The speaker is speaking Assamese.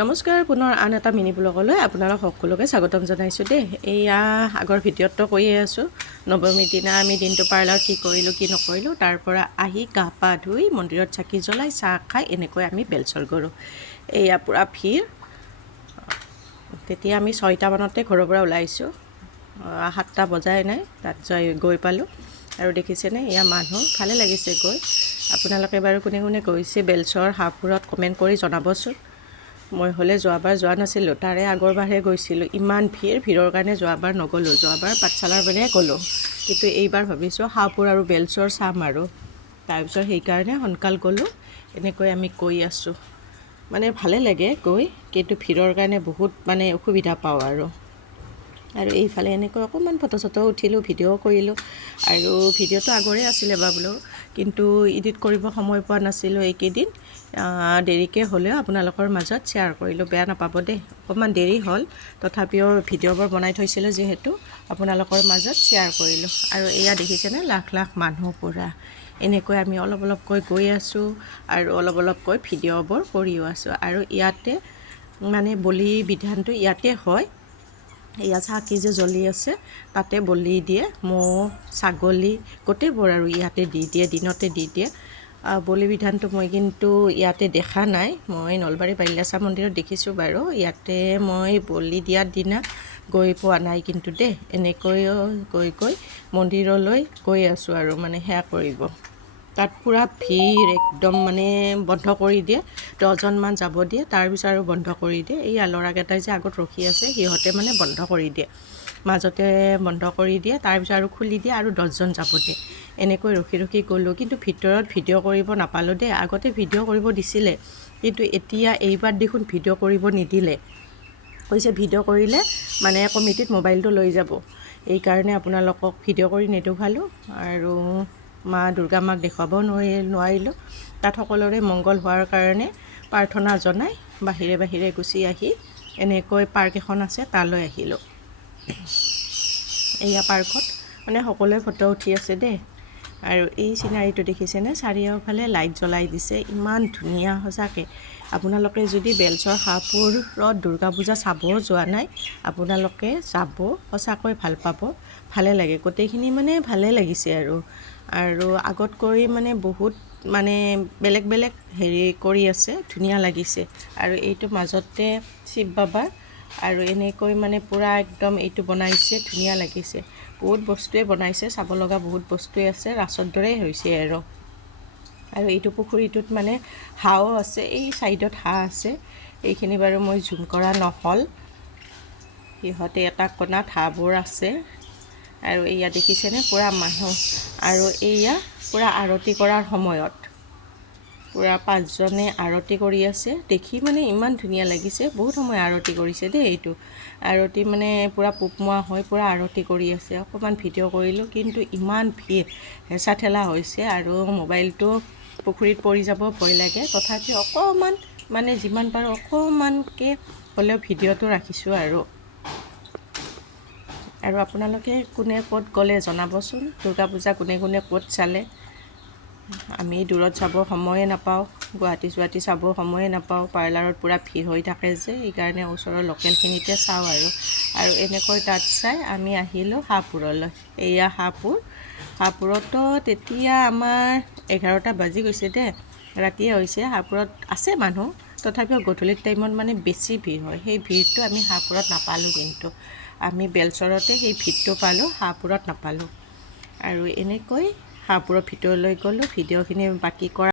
নমস্কাৰ পুনৰ আন এটা মিনি ব্লগলৈ আপোনালোক সকলোকে স্বাগতম জনাইছোঁ দেই। এয়া আগৰ ভিডিঅ'টো কৈয়ে আছোঁ, নৱমীৰ দিনা আমি দিনটো পাৰ্লাৰত কি কৰিলোঁ কি নকৰিলোঁ, তাৰ পৰা আহি গা পা ধুই মন্দিৰত চাকি জ্বলাই চাহ খাই এনেকৈ আমি বেলচৰ কৰোঁ। এয়া পূৰা ভিৰ। তেতিয়া আমি 6টা মানতে ঘৰৰ পৰা ওলাইছোঁ, 7টা বজাই নাই, তাত গৈ পালোঁ আৰু দেখিছেনে এয়া মানুহ, ভালে লাগিছে গৈ। আপোনালোকে বাৰু কোনে কোনে গৈছে বেলচৰ হাঁহপুৰত কমেণ্ট কৰি জনাবচোন। মই হ'লে যোৱাবাৰ যোৱা নাছিলোঁ, তাৰে আগৰবাৰহে গৈছিলোঁ। ইমান ভিৰৰ কাৰণে যোৱাবাৰ নগ'লোঁ, যোৱাবাৰ পাঠশালাৰ পিনে গ'লোঁ, কিন্তু এইবাৰ ভাবিছোঁ হাঁহপুৰ আৰু বেলচৰ চাম আৰু তাৰপিছত সেইকাৰণে সোনকাল গ'লোঁ। এনেকৈ আমি গৈ আছোঁ, মানে ভালে লাগে গৈ, কিন্তু ভিৰৰ কাৰণে বহুত মানে অসুবিধা পাওঁ আৰু এইফালে এনেকৈ অকণমান ফটো চটো উঠিলোঁ, ভিডিঅ' কৰিলোঁ। আৰু ভিডিঅ'টো আগৰে আছিলে বোলো, কিন্তু এডিট কৰিব সময় পোৱা নাছিলোঁ এইকেইদিন। দেৰিকৈ হ'লেও আপোনালোকৰ মাজত শ্বেয়াৰ কৰিলোঁ, বেয়া নাপাব দেই। অকণমান দেৰি হ'ল, তথাপিও ভিডিঅ'বোৰ বনাই থৈছিলোঁ যিহেতু আপোনালোকৰ মাজত শ্বেয়াৰ কৰিলোঁ। আৰু এয়া দেখিছেনে লাখ লাখ মানুহ পূৰা এনেকৈ আমি অলপ অলপকৈ গৈ আছোঁ আৰু অলপ অলপকৈ ভিডিঅ'বোৰ কৰিও আছোঁ। আৰু ইয়াতে মানে বলি বিধানটো ইয়াতে হয়। এয়া চাকি যে জ্বলি আছে তাতে বলি দিয়ে, ম'হ ছাগলী গোটেইবোৰ আৰু ইয়াতে দি দিয়ে, দিনতে দি দিয়ে। বলি বিধানটো মই কিন্তু ইয়াতে দেখা নাই, মই নলবাৰী বাল্যাচা মন্দিৰত দেখিছোঁ বাৰু, ইয়াতে মই বলি দিয়াৰ দিনা গৈ পোৱা নাই কিন্তু দেই। এনেকৈ গৈ মন্দিৰলৈ গৈ আছোঁ আৰু মানে সেয়া কৰিব। তাত পূৰা ভিৰ, একদম মানে বন্ধ কৰি দিয়ে, 10জনমান যাব দিয়ে, তাৰপিছত আৰু বন্ধ কৰি দিয়ে। এই ল'ৰাকেইটাই যে আগত ৰখি আছে সিহঁতে মানে বন্ধ কৰি দিয়ে, মাজতে বন্ধ কৰি দিয়ে, তাৰপিছত আৰু খুলি দিয়ে আৰু 10জন যাব দিয়ে। এনেকৈ ৰখি ৰখি গ'লোঁ, কিন্তু ভিতৰত ভিডিঅ' কৰিব নাপালোঁ দেই। আগতে ভিডিঅ' কৰিব দিছিলে, কিন্তু এতিয়া এইবাৰ দেখোন ভিডিঅ' কৰিব নিদিলে, কৈছে ভিডিঅ' কৰিলে মানে কমিটিত মোবাইলটো লৈ যাব, এইকাৰণে আপোনালোকক ভিডিঅ' কৰি নেদেখুৱালোঁ। আৰু মা দুৰ্গা মাক দেখুৱাব নোৱাৰিলোঁ। তাত সকলোৰে মংগল হোৱাৰ কাৰণে প্ৰাৰ্থনা জনাই বাহিৰে বাহিৰে গুচি আহি এনেকৈ পাৰ্ক এখন আছে তালৈ আহিলোঁ। এয়া পাৰ্কত মানে সকলোৱে ফটো উঠি আছে দেই। আৰু এই চিনাৰীটো দেখিছেনে, চাৰিওফালে লাইট জ্বলাই দিছে, ইমান ধুনীয়া সঁচাকৈ। আপোনালোকে যদি বেলচৰ হাঁহপুৰত দুৰ্গা পূজা চাব যোৱা নাই, আপোনালোকে যাব, সঁচাকৈ ভাল পাব, ভালে লাগে গোটেইখিনি, মানে ভালে লাগিছে আৰু আগতকৈ মানে বহুত মানে বেলেগ বেলেগ হেৰি কৰি আছে, ধুনীয়া লাগিছে। আৰু এইটো মাজতে শিৱ বাবাৰ আৰু এনেকৈ মানে পূৰা একদম এইটো বনাইছে, ধুনীয়া লাগিছে। বহুত বস্তুৱে বনাইছে, চাব লগা বহুত বস্তুৱে আছে, ৰাসৰ দৰেই হৈছে আৰু এইটো পুখুৰীটোত মানে হাঁহও আছে, এই চাইডত হাঁহ আছে, এইখিনি বাৰু মই জুম কৰা নহ'ল। সিহঁতে এটা কোণাত হাঁহবোৰ আছে। আৰু এয়া দেখিছেনে পূৰা মানুহ, আৰু এয়া পূৰা আৰতি কৰাৰ সময়ত পূৰা 5জনে আৰতি কৰি আছে, দেখি মানে ইমান ধুনীয়া লাগিছে। বহুত সময় আৰতি কৰিছে দেই, এইটো আৰতি মানে পূৰা পোকমোৱা হৈ পূৰা আৰতি কৰি আছে। অকণমান ভিডিঅ' কৰিলোঁ, কিন্তু ইমান ভিৰ, হেঁচা ঠেলা হৈছে আৰু মোবাইলটো পুখুৰীত পৰি যাব ভয় লাগে, তথাপিও অকণমান মানে যিমান পাৰোঁ অকণমানকৈ হ'লেও ভিডিঅ'টো ৰাখিছোঁ। আৰু আপোনালোকে কোনে ক'ত গ'লে জনাবচোন, দুৰ্গা পূজা কোনে কোনে ক'ত চালে। আমি দূৰত যাব সময়ে নাপাওঁ, গুৱাহাটী চাব সময়ে নাপাওঁ, পাৰ্লাৰত পূৰা ভিৰ হৈ থাকে যে, সেইকাৰণে ওচৰৰ লোকেলখিনিতে চাওঁ আৰু এনেকৈ তাত চাই আমি আহিলোঁ হাঁহপুৰলৈ। এয়া হাঁহপুৰতো তেতিয়া আমাৰ 11টা বাজি গৈছে দেই, ৰাতিয়ে হৈছে। হাঁহপুৰত আছে মানুহ, তথাপিও গধূলি টাইমত মানে বেছি ভিৰ হয়, সেই ভিৰটো আমি হাঁহপুৰত নাপালোঁ, কিন্তু আমি বেলচৰতে সেই ভিৰটো পালোঁ, হাঁহপুৰত নাপালোঁ। আৰু এনেকৈ হাঁহপুৰৰ ভিতৰলৈ গ'লোঁ, ভিডিঅ'খিনি বাকী কৰা